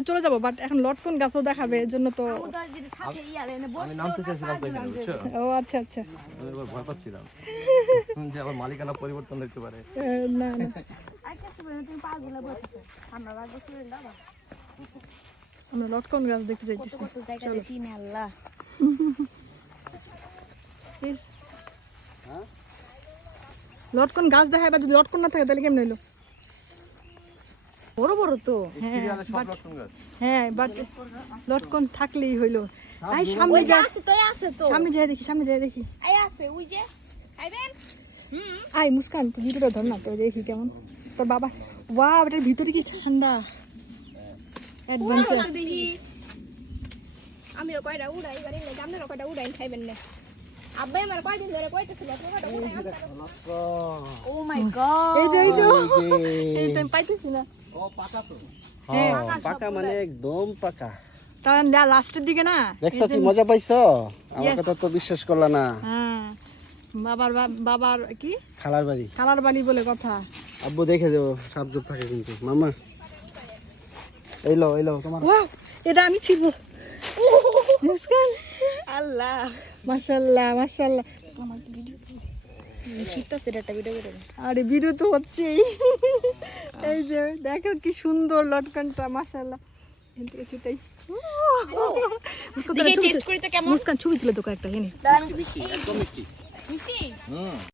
তো চলে যাবো, বাট এখন লটকন গাছও দেখাবে, এর জন্য তো। আমি নামতে চাইছিলাম তো এখানে, বুঝছো? ও আচ্ছা আচ্ছা। আমি এবার ভয় পাচ্ছিলাম যে আমার মালিকানা পরিবর্তন হতে পারে। না না, আমরা লটকন গাছ দেখতে যাইতেছি। লটকন গাছ দেখায়, বা যদি লটকন না থাকে তাহলে কেমন হইলো? বড় বড় তো। সিরিয়ালে সব লটকন গাছ। হ্যাঁ, বাট লটকন থাকলেই হইলো। আই সামনে যা, সামনে যাই দেখি, সামনে যাই দেখি। আই মুস্কান, তুই ভিতরে ধর না, তো দেখি কেমন তোর বাবা। ওয়াও, এটার ভিতরে কি ঠান্ডা। অ্যাডভেঞ্চার। আমি কয়টা উড়াই, এবারে আপনারা কয়টা উড়াই খাইবেন না। আব্বাই আমার কয়দিন ধরে কইতেছিল আপনি কয়টা উড়াই। ও মাই গড, এই যে এই টাইম পাইতেছি না। ও পাকা তো। হ্যাঁ, পাকা মানে একদম পাকা। তার লাস্টের দিকে না, দেখছো কি মজা পাইছো? আমার কথা তো বিশ্বাস করলা না। হ্যাঁ, বাবার কি খালার বাড়ি, কালার বালি বলে কথা। আব্বু দেখে দেবো, সাহায্য থাকে কিন্তু। মামা এই লো তোমার। ওয়াও, এটা আমি ছিড়ব। মুস্কান, আল্লাহ মাশাআল্লাহ মাশাআল্লাহ। আমার ভিডিও শীতটা সেটা ভিডিও করে। আরে ভিডিও তো হচ্ছেই। এই যে দেখো কি সুন্দর লটকনটা, মাশাআল্লাহ। এদিকে ছিটাই। দেখি টেস্ট করি তো কেমন। মুস্কান ছবি তুলে তো কয়েকটা এনে। মিষ্টি, একদম মিষ্টি। মিষ্টি?